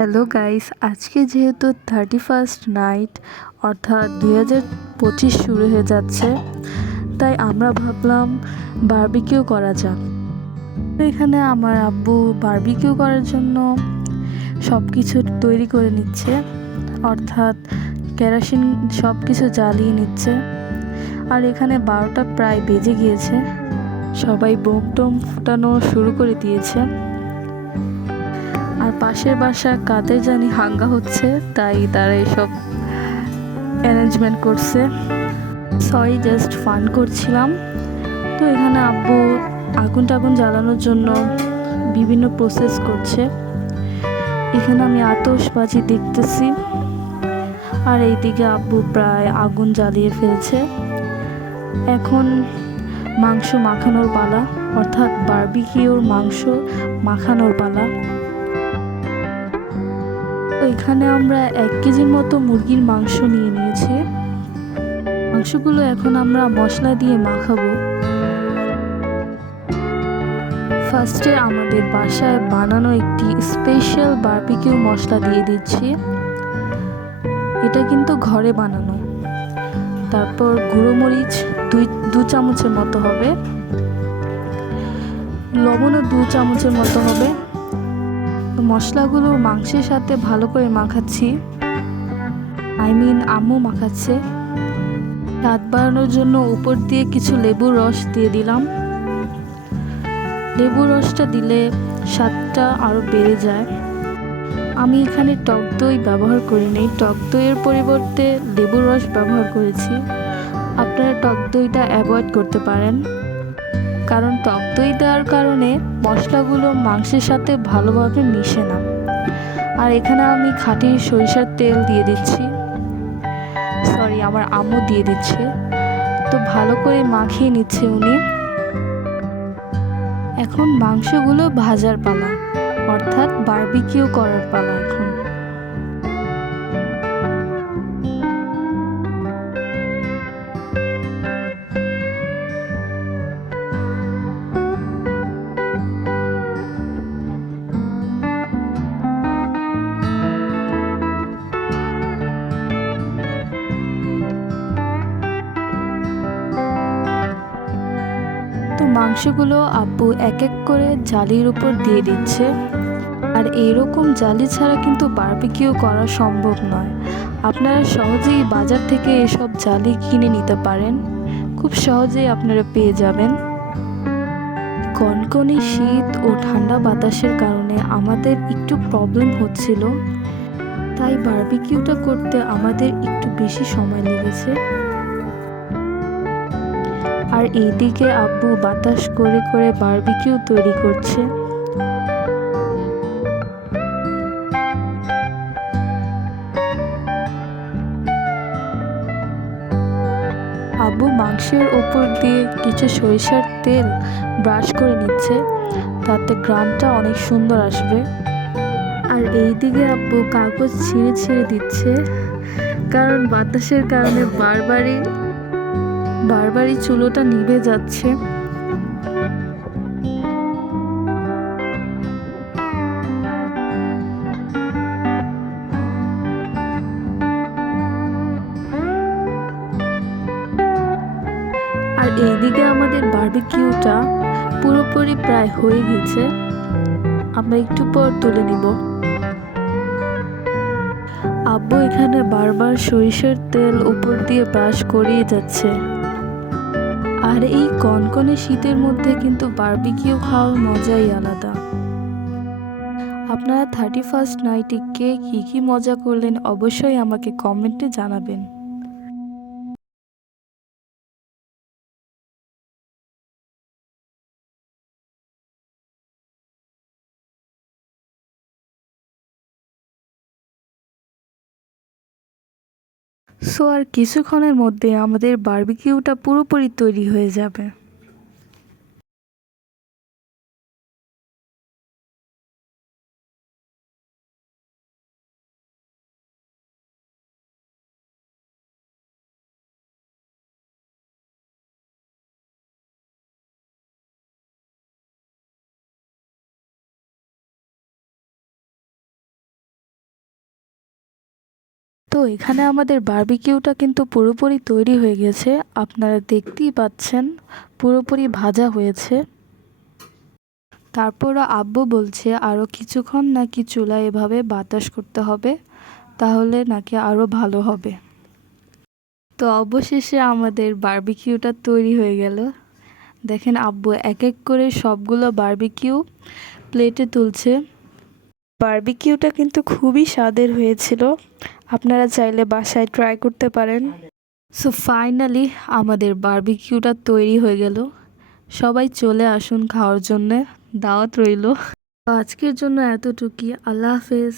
Hello guys, আজকে যেহেতু 31st night অর্থাৎ 2025 শুরু হয়ে যাচ্ছে, তাই আমরা ভাবলাম বারবিকিউ করা যাক। তো এখানে আমার আব্বু বারবিকিউ করার জন্য সব কিছু তৈরি করে নিচ্ছে, অর্থাৎ কেরোসিন সব কিছু জ্বালিয়ে নিচ্ছে। আর এখানে 12টা প্রায় বেজে গিয়েছে, সবাই বোম টোম ফুটানো শুরু করে দিয়েছে। আর পাশের বাসা কাদের জানি হাঙ্গা হচ্ছে, তাই তারা এসব অ্যারেঞ্জমেন্ট করছে। সরি, জাস্ট ফান করছিলাম। তো এখানে আব্বু আগুন টাগুন জ্বালানোর জন্য বিভিন্ন প্রসেস করছে। এখানে আমি আতশবাজি দেখতেছি, আর এইদিকে আব্বু প্রায় আগুন জ্বালিয়ে ফেলছে। এখন মাংস মাখানোর পালা, অর্থাৎ বারবিকিউর মাংস মাখানোর পালা। এখানে আমরা 1 কেজির মতো মুরগির মাংস নিয়ে নিয়েছি। মাংসগুলো এখন আমরা মশলা দিয়ে মাখাবো। ফার্স্টে আমাদের বাসায় বানানো একটি স্পেশাল বারবিকিউ মশলা দিয়ে দিচ্ছি। এটা কিন্তু ঘরে বানানো। তারপর গুঁড়ো মরিচ 2 চামচের মতো হবে, লবণও 2 চামচের মতো হবে। মশলাগুলো মাংসের সাথে ভালো করে মাখাচ্ছি, আম্মু মাখাচ্ছে। স্বাদ বাড়ানোর জন্য উপর দিয়ে কিছু লেবুর রস দিয়ে দিলাম। লেবুর রসটা দিলে স্বাদটা আরও বেড়ে যায়। আমি এখানে টক দই ব্যবহার করিনি, টক দইয়ের পরিবর্তে লেবুর রস ব্যবহার করেছি। আপনারা টক দইটা অ্যাভয়েড করতে পারেন, কারণ টক দই দেওয়ার কারণে মশলাগুলো মাংসের সাথে ভালোভাবে মিশে না। আর এখানে আমি খাঁটি সরিষার তেল দিয়ে দিচ্ছি, সরি আমার আম্মু দিয়ে দিচ্ছে। তো ভালো করে মাখিয়ে নিচ্ছে উনি। এখন মাংসগুলো ভাজার পালা, অর্থাৎ বারবিকিউ করার পালা এখন। তো মাংসগুলো আব্বু এক এক করে জালির উপর দিয়ে দিচ্ছে। আর এইরকম জালি ছাড়া কিন্তু বারবিকিউ করা সম্ভব নয়। আপনারা সহজেই বাজার থেকে এসব জালি কিনে নিতে পারেন, খুব সহজেই আপনারা পেয়ে যাবেন। কনকনে শীত ও ঠান্ডা বাতাসের কারণে আমাদের একটু প্রবলেম হচ্ছিল, তাই বারবিকিউটা করতে আমাদের একটু বেশি সময় লেগেছে। আর এইদিকে আব্বু বাতাস করে করে বারবিকিউ তৈরি করছে। আব্বু মাংসের ওপর দিয়ে কিছু সরিষার তেল ব্রাশ করে নিচ্ছে, তাতে গ্রানটা অনেক সুন্দর আসবে। আর এইদিকে আব্বু কাগজ ছিঁড়ে ছিঁড়ে দিচ্ছে, কারণ বাতাসের কারণে বারবারই চুলোটা নিভে যাচ্ছে। আর এইদিকে আমাদের বারবিকিউটা পুরোপুরি প্রায় হয়ে গেছে, আমরা একটু পর তুলে নিব। আব্বু এখানে বারবার সরিষার তেল উপর দিয়ে ব্রাশ করিয়ে যাচ্ছে। আর এই কনকনে শীতের মধ্যে কিন্তু বারবিকিউ খাওয়ার মজাই আলাদা। আপনারা 31st নাইটে কে কী মজা করলেন অবশ্যই আমাকে কমেন্টে জানাবেন। সো আর কিছুক্ষণের মধ্যে আমাদের বারবিকিউটা পুরোপুরি তৈরি হয়ে যাবে। তো এখানে আমাদের বারবিকিউটা কিন্তু পুরোপুরি তৈরি হয়ে গেছে, আপনারা দেখতেই পাচ্ছেন পুরোপুরি ভাজা হয়েছে। তারপরও আব্বু বলছে আরও কিছুক্ষণ নাকি চুলায় এভাবে বাতাস করতে হবে, তাহলে নাকি আরও ভালো হবে। তো অবশেষে আমাদের বারবিকিউটা তৈরি হয়ে গেল। দেখেন আব্বু এক এক করে সবগুলো বারবিকিউ প্লেটে তুলছে। বারবিকিউটা কিন্তু খুবই স্বাদের হয়েছিল, আপনারা চাইলে বাসায় ট্রাই করতে পারেন। সো ফাইনালি আমাদের বারবিকিউটা তৈরি হয়ে গেল, সবাই চলে আসুন খাওয়ার জন্যে, দাওয়াত রইল। আজকের জন্য এতটুকুই, আল্লাহ হাফেজ।